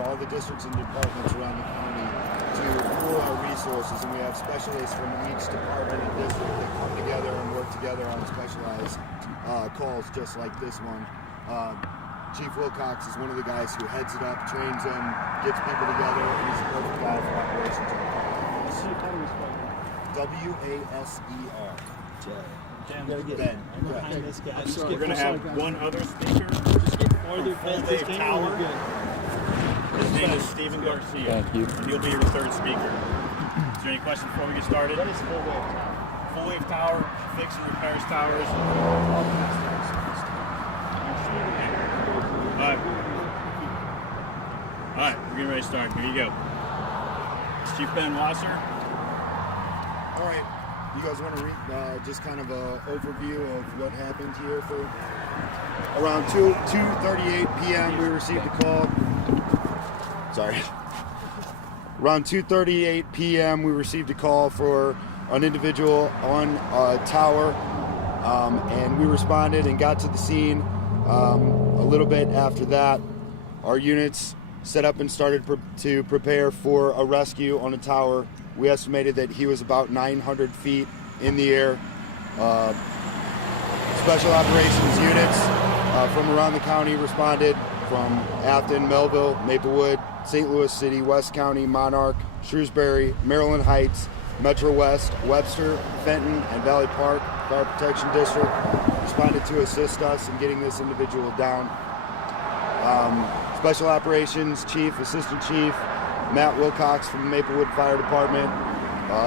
all the districts and departments around the county to pool our resources, and we have specialists from each department and district that come together and work together on specialized calls just like this one. Chief Wilcox is one of the guys who heads it up, trains them, gets people together, and he's a perfect guy for operations. W-A-S-E-R. Ben. We're going to have one other speaker from Full Wave Tower. His name is Stephen Garcia. Thank you. And he'll be your third speaker. Is there any questions before we get started? What is Full Wave Tower? Full Wave Tower, fix and repairs towers. Alright, we're getting ready to start. Here you go. Chief Ben Wasser. Alright, you guys want to read just kind of an overview of what happened here for around 2:38 p.m. we received a call. Sorry. Around 2:38 p.m. we received a call for an individual on a tower, and we responded and got to the scene. A little bit after that, our units set up and started to prepare for a rescue on a tower. We estimated that he was about 900 feet in the air. Special operations units from around the county responded from Afton, Melville, Maplewood, St. Louis City, West County, Monarch, Shrewsbury, Maryland Heights, Metro West, Webster, Fenton, and Valley Park Fire Protection District responded to assist us in getting this individual down. Special Operations Chief, Assistant Chief Matt Wilcox from the Maplewood Fire Department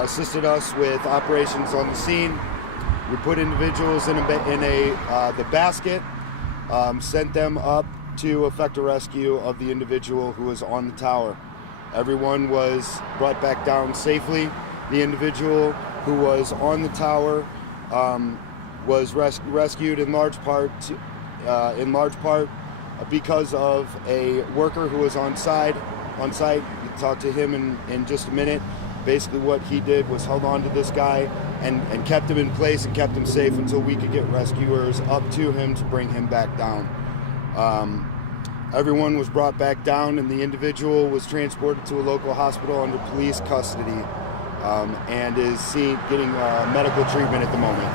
assisted us with operations on the scene. We put individuals in the basket, sent them up to effect a rescue of the individual who was on the tower. Everyone was brought back down safely. The individual who was on the tower was rescued in large part because of a worker who was on site. We'll talk to him in just a minute. Basically what he did was held on to this guy and kept him in place and kept him safe until we could get rescuers up to him to bring him back down. Everyone was brought back down, and the individual was transported to a local hospital under police custody, and is getting medical treatment at the moment.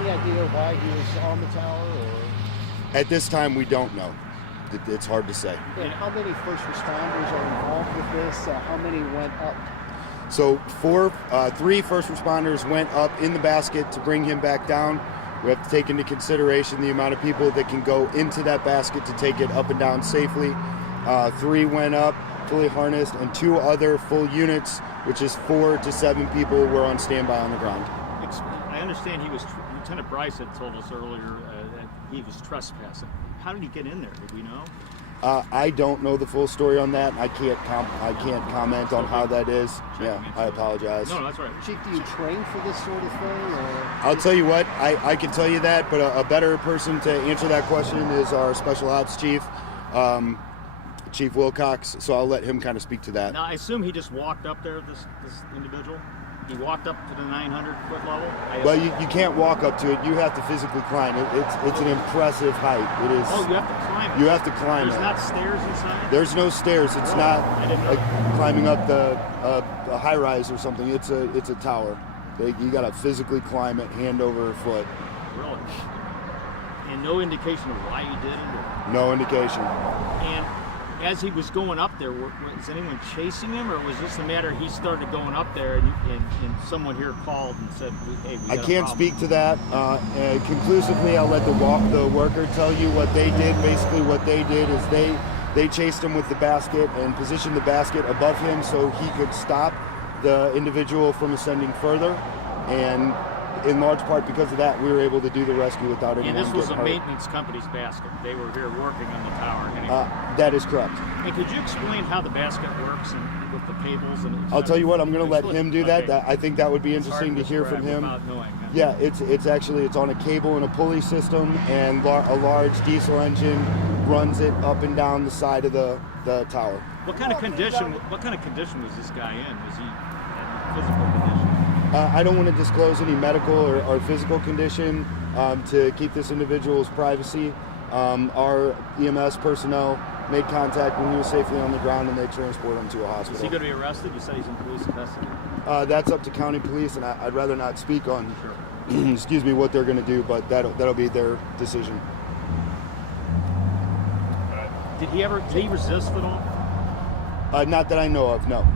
Any idea why he was on the tower? Or? At this time, we don't know. It's hard to say. And how many first responders are involved with this? How many went up? So 3 first responders went up in the basket to bring him back down. We have to take into consideration the amount of people that can go into that basket to take it up and down safely. 3 went up fully harnessed, and 2 other full units, which is 4 to 7 people, were on standby on the ground. I understand Lieutenant Bryce had told us earlier that he was trespassing. How did he get in there? Did we know? I don't know the full story on that. I can't comment on how that is. Yeah, I apologize. No, that's right. Chief, do you train for this sort of thing? Or? I'll tell you what, I can tell you that, but a better person to answer that question is our Special Ops Chief, Chief Wilcox, so I'll let him kind of speak to that. Now, I assume he just walked up there, this individual? He walked up to the 900-foot level? Well, you can't walk up to it. You have to physically climb it. It's an impressive height. It is. Oh, you have to climb it? You have to climb There's it. not stairs inside? There's no stairs. It's not I didn't know. like climbing up a high-rise or something. It's a tower. You got to physically climb it hand over foot. Really? And no indication of why he did it? Or? No indication. And as he was going up there, was anyone chasing him, or was this a matter he started going up there and someone here called and said, hey, we got I a can't problem? speak to that conclusively. I'll let the worker tell you what they did. Basically what they did is they chased him with the basket and positioned the basket above him so he could stop the individual from ascending further, and in large part because of that, we were able to do the rescue without anyone And this was a getting hurt. maintenance company's basket. They were here working on the tower. Anyway. That is correct. And could you explain how the basket works and with the cables? And I'll tell you what, I'm going to let him do that. Okay. I think that would be It's hard interesting to hear from describe him. without knowing, huh? Yeah, it's on a cable and a pulley system, and a large diesel engine runs it up and down the side of the tower. What kind of condition was this guy in? Was he in physical condition? I don't want to disclose any medical or physical condition to keep this individual's privacy. Our EMS personnel made contact when he was safely on the ground, and they transported him to a hospital. Is he going to be arrested? You said he's in police custody. That's up to county police, and I'd rather not speak on, excuse me, what they're going to do, but that'll be their decision. Did he resist at all? Not that I know of, no.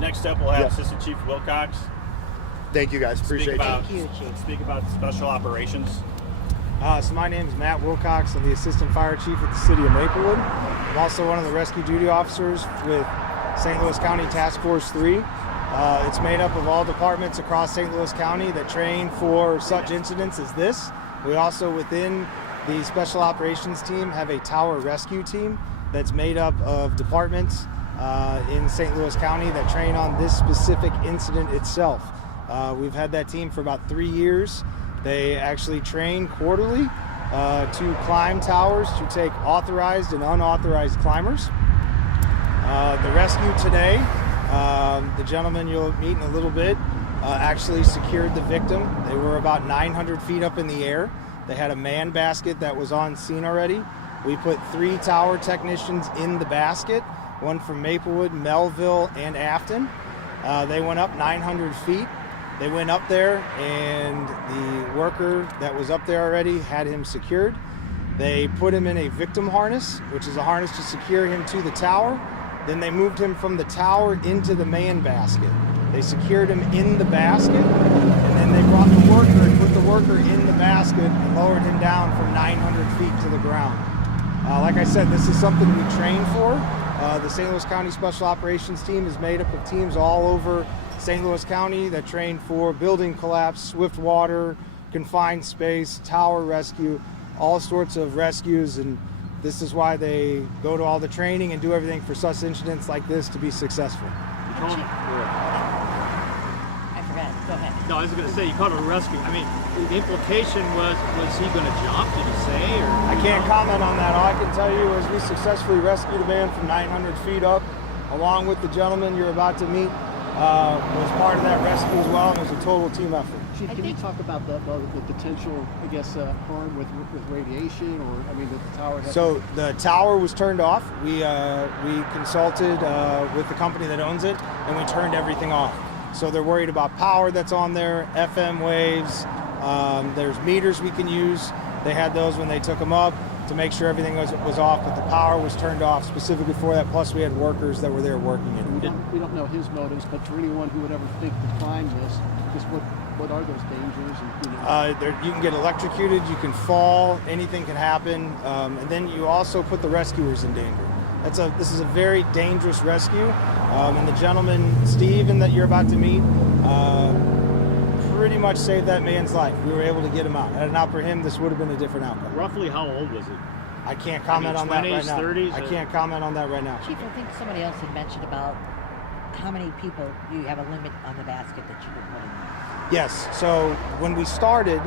Next up, we'll have Yeah. Assistant Chief Wilcox Thank you guys, appreciate Thank you, Chief. speak about special operations. So my name is Matt Wilcox. I'm the Assistant Fire Chief at the City of Maplewood. I'm also one of the rescue duty officers with St. Louis County Task Force 3. It's made up of all departments across St. Louis County that train for such incidents as this. We also, within the Special Operations Team, have a tower rescue team that's made up of departments in St. Louis County that train on this specific incident itself. We've had that team for about 3 years. They actually train quarterly to climb towers, to take authorized and unauthorized climbers. The rescue today, the gentleman you'll meet in a little bit, actually secured the victim. They were about 900 feet up in the air. They had a man basket that was on scene already. We put 3 tower technicians in the basket, one from Maplewood, Melville, and Afton. They went up 900 feet. They went up there, and the worker that was up there already had him secured. They put him in a victim harness, which is a harness to secure him to the tower. Then they moved him from the tower into the man basket. They secured him in the basket, and then they brought the worker and put the worker in the basket and lowered him down from 900 feet to the ground. Like I said, this is something we train for. The St. Louis County Special Operations Team is made up of teams all over St. Louis County that train for building collapse, swift water, confined space, tower rescue, all sorts of rescues, and this is why they go to all the training and do everything for such incidents like this to be successful. I forgot. Go ahead. No, I was going to say, you called it a rescue. I mean, the implication was he going to jump, did he say? Or I can't comment on that. All I can tell you is we successfully rescued a man from 900 feet up, along with the gentleman you're about to meet. Was part of that rescue as well, and it was a total team effort. Chief, can you talk about the potential, I guess, harm with radiation, or I mean, the tower? So the tower was turned off. We consulted with the company that owns it, and we turned everything off. So they're worried about power that's on there, FM waves. There's meters we can use. They had those when they took them up to make sure everything was off, but the power was turned off specifically for that. Plus, we had workers that were there working it. We don't know his motives, but for anyone who would ever think to climb this, just what are those dangers? And, You can get electrocuted, you can fall, anything can happen, and then you also put the rescuers in danger. This is a very dangerous rescue, and the gentleman, Steve, that you're about to meet, pretty much saved that man's life. We were able to get him out. Had it not for him, this would have been a different outcome. roughly how old was he? I can't comment on that right 20s, now. 30s, I can't comment on that right now. Chief, I think somebody else had mentioned about how many people you have a limit on the basket that you can put in there. Yes. So when we started,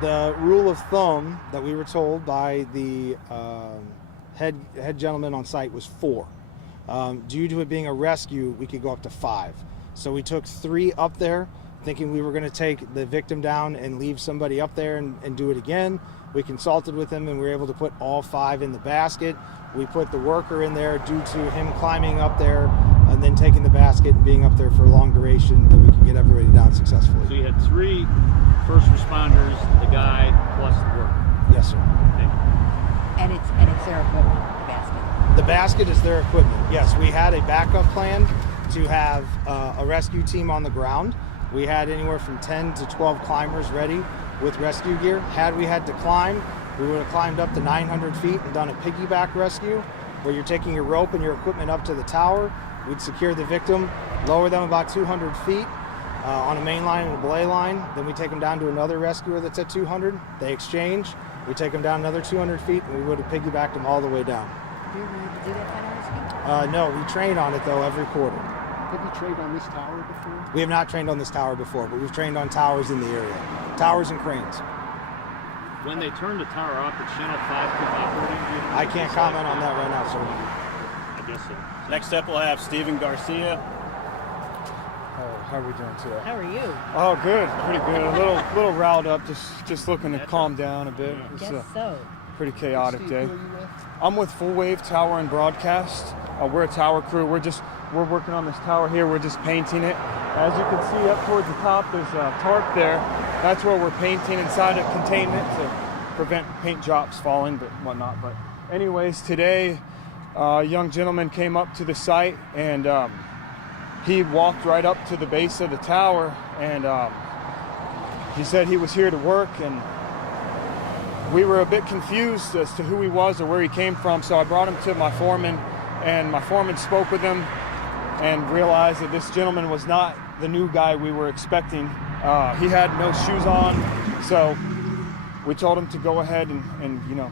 the rule of thumb that we were told by the head gentleman on site was 4. Due to it being a rescue, we could go up to 5. So we took 3 up there, thinking we were going to take the victim down and leave somebody up there and do it again. We consulted with him, and we were able to put all 5 in the basket. We put the worker in there due to him climbing up there and then taking the basket and being up there for a long duration, that we could get everybody down successfully. So you had 3 first responders, the guy, plus the worker. Yes, sir. And it's their equipment, the basket. The basket is their equipment. Yes, we had a backup plan to have a rescue team on the ground. We had anywhere from 10 to 12 climbers ready with rescue gear. Had we had to climb, we would have climbed up to 900 feet and done a piggyback rescue, where you're taking your rope and your equipment up to the tower. We'd secure the victim, lower them about 200 feet on a main line and a belay line. Then we take them down to another rescuer that's at 200. They exchange. We take them down another 200 feet, and we would have piggybacked them all the way down. Do you need to do that kind of rescue? No, we train on it, though, every quarter. have you trained on this tower before? We have not trained on this tower before, but we've trained on towers in the area. Towers and cranes. When they turned the tower off, the Channel 5 kept operating? I can't comment on that right now, sir. I guess so. Next up, we'll have Steven Garcia. Oh, how are we doing today? How are you? Oh, good, pretty good. A little riled up, just looking to calm down a bit. I It's guess so. pretty chaotic Steve, day. who are you with? I'm with Full Wave Tower and Broadcast. We're a tower crew. We're working on this tower here. We're just painting it. As you can see up towards the top, there's a tarp there. That's where we're painting inside of containment to prevent paint drops falling, but whatnot. But anyways, today a young gentleman came up to the site and he walked right up to the base of the tower and he said he was here to work, and we were a bit confused as to who he was or where he came from. So I brought him to my foreman, and my foreman spoke with him and realized that this gentleman was not the new guy we were expecting. He had no shoes on, so we told him to go ahead and you know,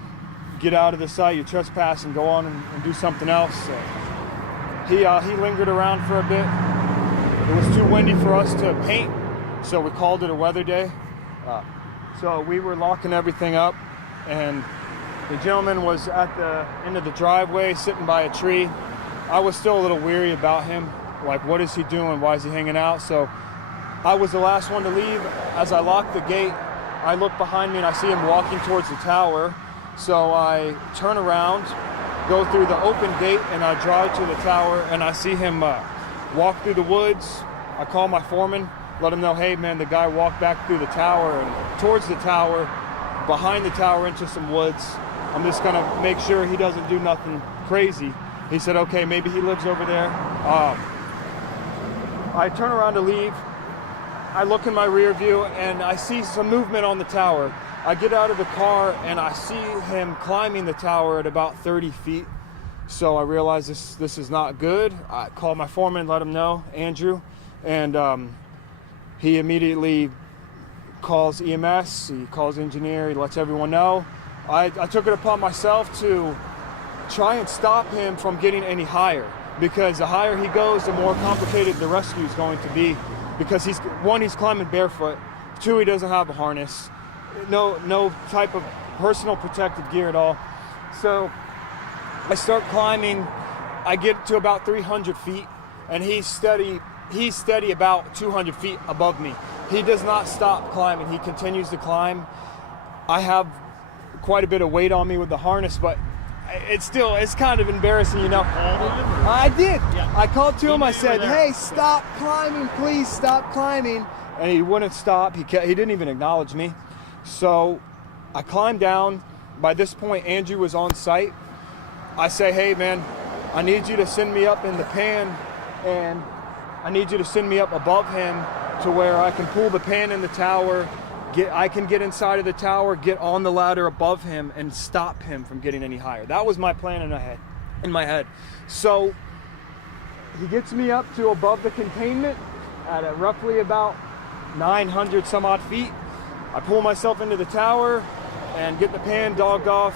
get out of the site, you trespass, and go on and do something else. So he lingered around for a bit. It was too windy for us to paint, so we called it a weather day. So we were locking everything up, and the gentleman was at the end of the driveway sitting by a tree. I was still a little weary about him, like, what is he doing? Why is he hanging out? So I was the last one to leave. As I locked the gate, I look behind me and I see him walking towards the tower. So I turn around, go through the open gate, and I drive to the tower, and I see him walk through the woods. I call my foreman, let him know, hey man, the guy walked back through the tower and towards the tower, behind the tower into some woods. I'm just gonna make sure he doesn't do nothing crazy. He said, okay, maybe he lives over there. I turn around to leave. I look in my rear view and I see some movement on the tower. I get out of the car and I see him climbing the tower at about 30 feet. So I realize this is not good. I call my foreman, let him know, Andrew, and he immediately calls EMS, he calls engineer, he lets everyone know. I took it upon myself to try and stop him from getting any higher, because the higher he goes, the more complicated the rescue is going to be, because he's climbing barefoot, two, he doesn't have a harness, no type of personal protective gear at all. So I start climbing. I get to about 300 feet, and he's steady about 200 feet above me. He does not stop climbing. He continues to climb. I have quite a bit of weight on me with the harness, but it's kind of embarrassing, you know. I did. Yeah. I called to him. I said, hey, stop climbing, please stop climbing. And he wouldn't stop. He didn't even acknowledge me. So I climbed down. By this point, Andrew was on site. I say, hey man, I need you to send me up in the pan, and I need you to send me up above him to where I can pull the pan in the tower, I can get inside of the tower, get on the ladder above him, and stop him from getting any higher. That was my plan in my head. So he gets me up to above the containment at roughly about 900 some odd feet. I pull myself into the tower and get the pan dogged off.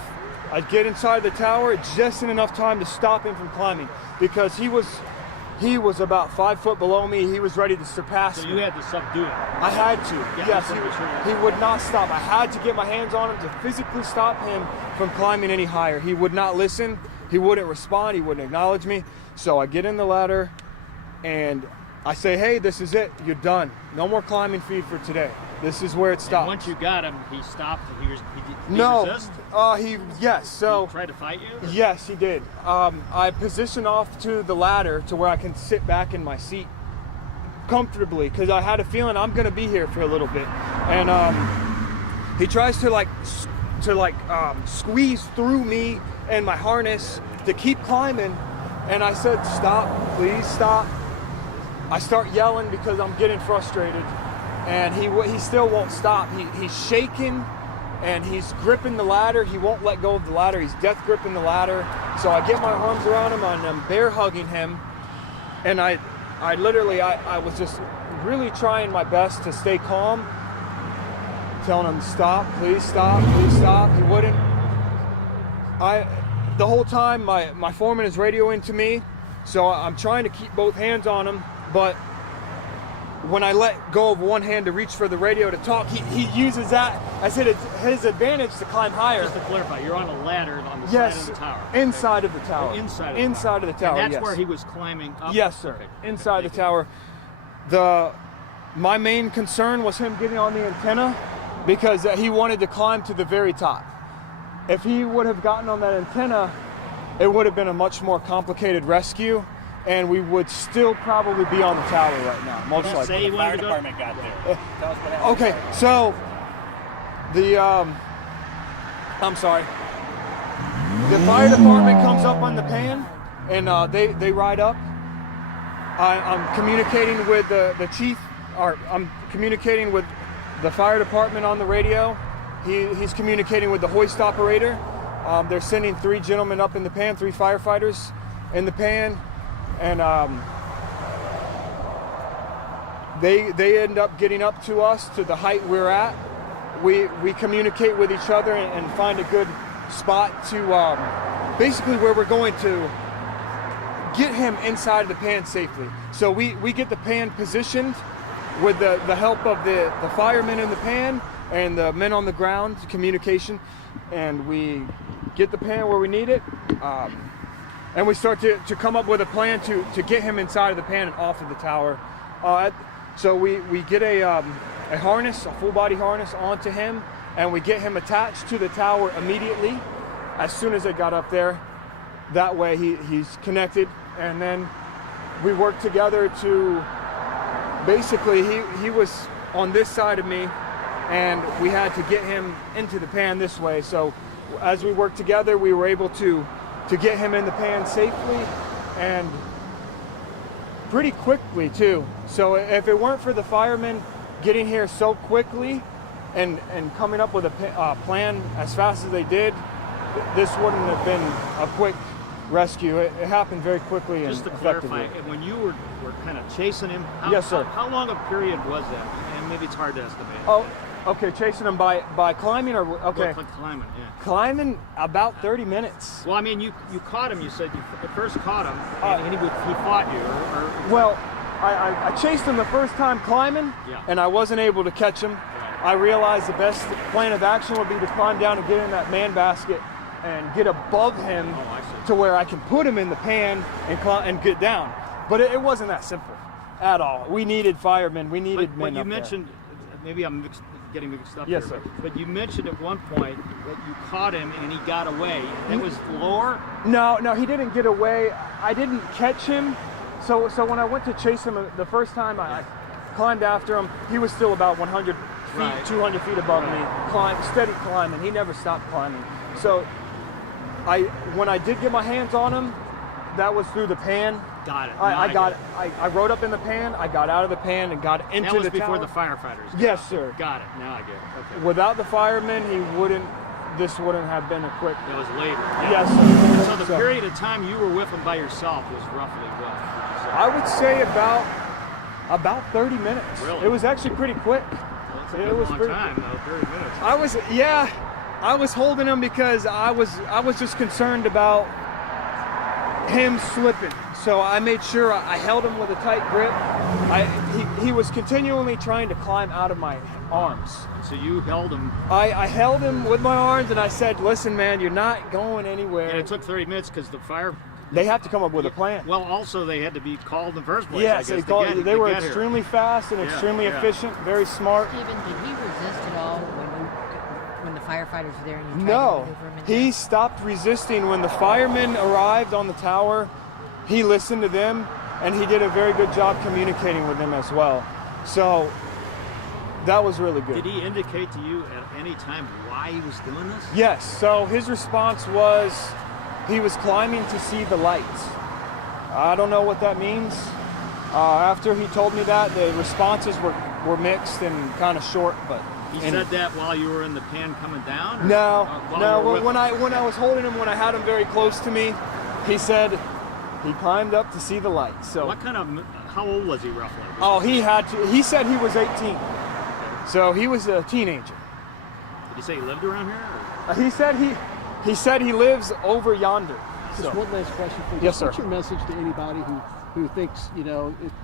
I get inside the tower just in enough time to stop him from climbing, because he was about 5 foot below me. He was ready to surpass me. So you had to subdue him. I had to. Yes, he would not stop. I had to get my hands on him to physically stop him from climbing any higher. He would not listen. He wouldn't respond. He wouldn't acknowledge me. So I get in the ladder and I say, hey, this is it. You're done. No more climbing feed for today. This is where it stops. And once you got him, he stopped. He resist? Yes. So he tried to fight you? Or? Yes, he did. I positioned off to the ladder to where I can sit back in my seat comfortably, because I had a feeling I'm gonna be here for a little bit. And he tries to squeeze through me and my harness to keep climbing. And I said, stop, please stop. I start yelling because I'm getting frustrated, and he still won't stop. He's shaking and he's gripping the ladder. He won't let go of the ladder. He's death gripping the ladder. So I get my arms around him and I'm bear hugging him, and I was just really trying my best to stay calm, telling him, stop, please stop, please stop. He wouldn't. The whole time my foreman is radioing to me, so I'm trying to keep both hands on him, but when I let go of one hand to reach for the radio to talk, he uses that as his advantage to climb higher. Just to clarify, you're on a ladder on the side of the tower. Inside of the tower. Oh, inside of the tower. And that's where he was climbing up? Yes, sir. Okay. Inside the tower. My main concern was him getting on the antenna, because he wanted to climb to the very top. if he would have gotten on that antenna, it would have been a much more complicated rescue, and we would still probably be on the tower right now, most likely. Say The you fire wanted to go. department got there. Tell us what happened. Okay, so the the fire department comes up on the pan, and they ride up. I'm communicating with the chief, or I'm communicating with the fire department on the radio. He's communicating with the hoist operator. They're sending 3 gentlemen up in the pan, 3 firefighters in the pan, and they end up getting up to us to the height we're at. We communicate with each other and find a good spot to basically where we're going to get him inside of the pan safely. So we get the pan positioned with the help of the firemen in the pan and the men on the ground, communication, and we get the pan where we need it, and we start to come up with a plan to get him inside of the pan and off of the tower. So we get a harness, a full body harness onto him, and we get him attached to the tower immediately as soon as they got up there. That way he's connected, and then we work together to basically he was on this side of me, and we had to get him into the pan this way. So as we worked together, we were able to get him in the pan safely and pretty quickly too. So if it weren't for the firemen getting here so quickly and coming up with a plan as fast as they did, this wouldn't have been a quick rescue. It happened very quickly and Just to effectively. clarify, when you were kind of chasing him, Yes, sir. How long a period was that? And maybe it's hard to estimate. Oh, okay, chasing him by climbing, or okay, Well, climbing, yeah. climbing about 30 minutes. Well, I mean, you caught him. You said you first caught him, and he fought you, or Well, I chased him the first time climbing, Yeah. and I wasn't able to catch him. I realized the best plan of action would be to climb down and get in that man basket and get above him Oh, I see. to where I can put him in the pan and get down. But it wasn't that simple at all. We needed firemen. We needed But men you up there. mentioned, maybe I'm getting mixed up Yes, here, sir. but you mentioned at one point that you caught him and he got away. That was lower? No, he didn't get away. I didn't catch him. So when I went to chase him the first time, I climbed after him. He was still about 100 feet, Right. 200 feet above me, steady climbing. He never stopped climbing. So when I did get my hands on him, that was through the pan. Got it. I rode up in the pan. I got out of the pan and got into That was the before tower. the firefighters. Yes, sir. Got it. Now I get it. Okay. Without the firemen, this wouldn't have been a quick. That was later. Yes, sir. So the period of time you were with him by yourself was roughly what? I would say about 30 minutes. Really? It was actually pretty quick. Well, it's a It good was long pretty- time, though. 30 minutes. I was holding him because I was just concerned about him slipping. So I made sure I held him with a tight grip. He was continually trying to climb out of my arms. So you held him, I held him with my arms and I said, "Listen, man, you're not going anywhere." and it took 30 minutes because the fire. They have to come up with a plan. Well, also they had to be called in the first place. Yes, I guess, they were to get here. extremely fast and Yeah, extremely yeah. efficient, very smart. Steven, did he resist at all when the firefighters were there and you tried to No, maneuver him in he stopped resisting when the firemen arrived on the tower. He listened to them, and he did a very good job communicating with them as well. So that was really good. Did he indicate to you at any time why he was doing this? Yes. So his response was he was climbing to see the lights. I don't know what that means. After he told me that, the responses were mixed and kind of short, but. He said that while you were in the pan coming down? Or, No, while no. you were with When him? I was holding him, when I had him very close to me, he said he climbed up to see the lights. So, How old was he roughly? oh, he said he was 18, so he was a teenager. Did he say he lived around here? Or? He said he lives over yonder. Just So, one last question for you. Yes, sir. What's your message to anybody who thinks,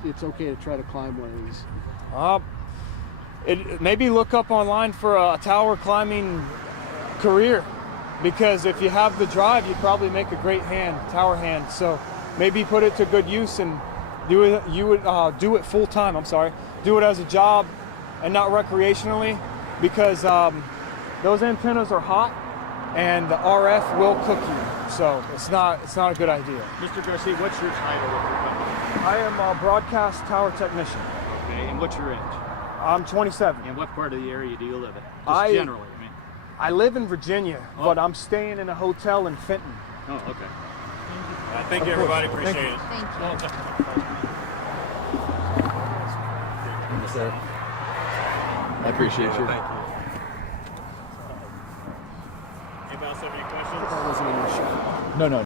it's okay to try to climb one of these? maybe look up online for a tower climbing career, because if you have the drive, you probably make a great tower hand. So maybe put it to good use and do it full time. Do it as a job and not recreationally, because those antennas are hot and the RF will cook you. So it's not a good idea. Mr. Garcia, what's your title with your company? I am a broadcast tower technician. Okay, and what's your age? I'm 27. And what part of the area do you live in? Just I- generally, I mean. I live in Virginia, Oh. but I'm staying in a hotel in Fenton. Oh, okay. Thank you, everybody. Appreciate it. Thank you. Yes, sir. I appreciate you. Thank you. Anybody else have any questions? That wasn't in your show. No, no.